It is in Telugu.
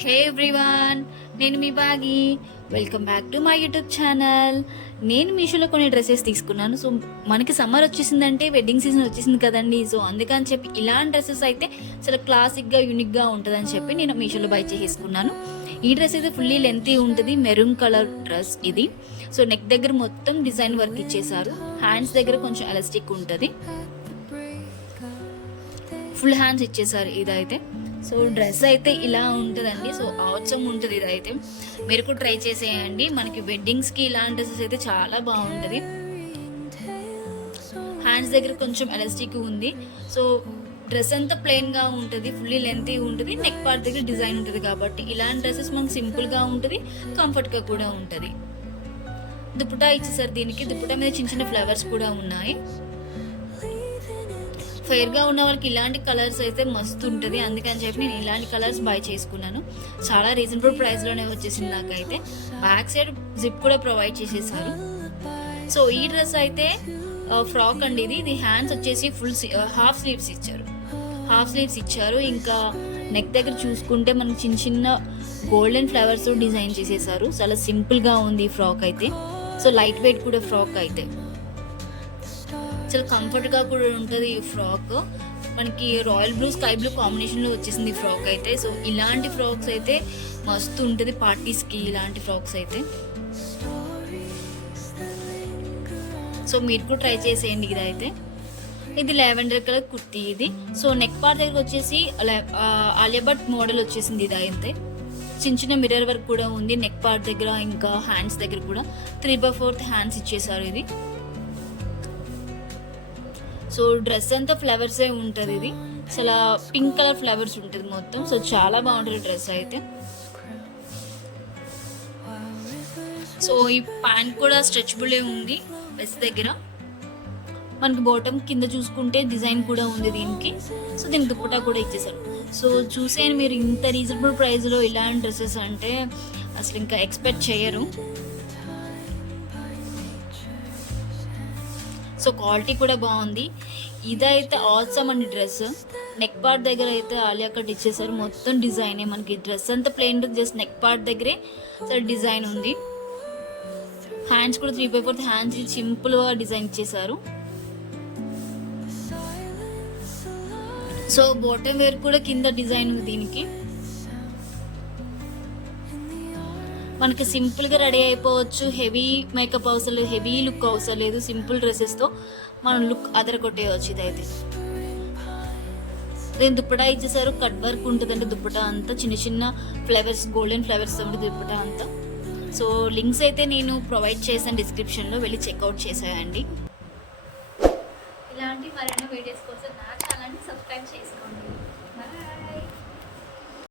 హే ఎవ్రీవన్, నేను మీ Bagi. Welcome back to my YouTube channel. నేను మీషోలో కొన్ని డ్రెస్సెస్ తీసుకున్నాను. సో మనకి సమ్మర్ వచ్చేసిందంటే వెడ్డింగ్ సీజన్ వచ్చేసింది కదండి. సో అందుకని చెప్పి ఇలాంటి డ్రెస్సెస్ అయితే చాలా క్లాసిక్గా యూనిక్గా ఉంటుందని చెప్పి నేను మీషోలో బై చేసేసుకున్నాను. ఈ డ్రెస్ అయితే ఫుల్లీ లెంతీ ఉంటుంది, మెరూన్ కలర్ డ్రెస్ ఇది. సో నెక్ దగ్గర మొత్తం డిజైన్ వర్క్ ఇచ్చేసారు, హ్యాండ్స్ దగ్గర కొంచెం ఎలాస్టిక్ ఉంటుంది, ఫుల్ హ్యాండ్స్ ఇచ్చేసారు ఇదైతే. సో డ్రెస్ అయితే ఇలా ఉంటుందండి. సో ఆసమ్ ఉంటుంది ఇదైతే, మీరు కూడా ట్రై చేసేయండి. మనకి వెడ్డింగ్స్కి ఇలాంటి డ్రెస్సెస్ అయితే చాలా బాగుంటుంది. హ్యాండ్స్ దగ్గర కొంచెం ఎలాస్టిక్ ఉంది. సో డ్రెస్ అంతా ప్లెయిన్గా ఉంటుంది, ఫుల్లీ లెంతీ ఉంటుంది, నెక్ పార్ట్ దగ్గర డిజైన్ ఉంటుంది. కాబట్టి ఇలాంటి డ్రెస్సెస్ మనకు సింపుల్గా ఉంటుంది, కంఫర్ట్గా కూడా ఉంటుంది. దుపట్టా ఇచ్చేసారు దీనికి. దుపట్టా మీద చిన్న చిన్న ఫ్లవర్స్ కూడా ఉన్నాయి. ఫెయిర్గా ఉన్న వాళ్ళకి ఇలాంటి కలర్స్ అయితే మస్తు ఉంటుంది, అందుకని చెప్పి నేను ఇలాంటి కలర్స్ బై చేసుకున్నాను. చాలా రీజనబుల్ ప్రైస్లోనే వచ్చేసింది నాకైతే. బ్యాక్ సైడ్ జిప్ కూడా ప్రొవైడ్ చేసేసారు. సో ఈ డ్రెస్ అయితే ఫ్రాక్ అండి ఇది హ్యాండ్స్ వచ్చేసి ఫుల్ హాఫ్ స్లీవ్స్ ఇచ్చారు. ఇంకా నెక్ దగ్గర చూసుకుంటే మనకి చిన్న చిన్న గోల్డెన్ ఫ్లవర్స్ డిజైన్ చేసేసారు. చాలా సింపుల్గా ఉంది ఈ ఫ్రాక్ అయితే. సో లైట్ వెయిట్ కూడా ఫ్రాక్ అయితే చాలా కంఫర్ట్గా కూడా ఉంటుంది ఈ ఫ్రాక్. మనకి రాయల్ బ్లూ, స్కై బ్లూ కాంబినేషన్లో వచ్చేసింది ఈ ఫ్రాక్ అయితే. సో ఇలాంటి ఫ్రాక్స్ అయితే మస్తు ఉంటుంది పార్టీస్కి, ఇలాంటి ఫ్రాక్స్ అయితే. సో మీరు కూడా ట్రై చేసేయండి ఇదైతే. ఇది లావెండర్ కలర్ కుర్తీ ఇది. సో నెక్ పార్ట్ దగ్గర వచ్చేసి ఆలియా భట్ మోడల్ వచ్చేసింది ఇది అయితే. చిన్న చిన్న మిర్రర్ వర్క్ కూడా ఉంది నెక్ పార్ట్ దగ్గర, ఇంకా హ్యాండ్స్ దగ్గర కూడా 3/4 హ్యాండ్స్ ఇచ్చేసారు ఇది. సో డ్రెస్ అంతా ఫ్లవర్సే ఉంటుంది ఇది. చాలా పింక్ కలర్ ఫ్లవర్స్ ఉంటుంది మొత్తం. సో చాలా బాగుంటుంది డ్రెస్ అయితే. సో ఈ ప్యాంట్ కూడా స్ట్రెచబులే ఉంది డ్రెస్ దగ్గర. మనకి బాటమ్ కింద చూసుకుంటే డిజైన్ కూడా ఉంది దీనికి. సో దీనికి దుపట్టా కూడా ఇచ్చేసారు. సో చూసేయండి మీరు, ఇంత రీజనబుల్ ప్రైస్లో ఇలాంటి డ్రెస్సెస్ అంటే అసలు ఇంకా ఎక్స్పెక్ట్ చేయరు. సో క్వాలిటీ కూడా బాగుంది. ఇదైతే ఆసమ్ అండి డ్రెస్. నెక్ పార్ట్ దగ్గర అయితే ఆలియా కట్ ఇచ్చేసారు, మొత్తం డిజైనే. మనకి డ్రెస్ అంతా ప్లెయిన్, జస్ట్ నెక్ పార్ట్ దగ్గరే సరే డిజైన్ ఉంది. హ్యాండ్స్ కూడా 3/4 హ్యాండ్స్ సింపుల్గా డిజైన్ ఇచ్చేసారు. సో బాటమ్ వేర్ కూడా కింద డిజైన్ ఉంది దీనికి. మనకి సింపుల్గా రెడీ అయిపోవచ్చు, హెవీ మేకప్ అవసరం లేదు, హెవీ లుక్ అవసరం లేదు. సింపుల్ డ్రెస్సెస్తో మనం లుక్ అదరగొట్టేయచ్చు ఇదైతే. దీని దుప్పటా ఇచ్చేసారు, కట్ వర్క్ ఉంటుంది అంటే దుప్పటా అంతా చిన్న చిన్న ఫ్లవర్స్, గోల్డెన్ ఫ్లవర్స్ ఉంటుంది దుప్పటా అంతా. సో లింక్స్ అయితే నేను ప్రొవైడ్ చేశాను డిస్క్రిప్షన్లో, వెళ్ళి చెక్అవుట్ చేసేయండి. ఇలాంటి మరెన్నో వీడియోస్ కోసం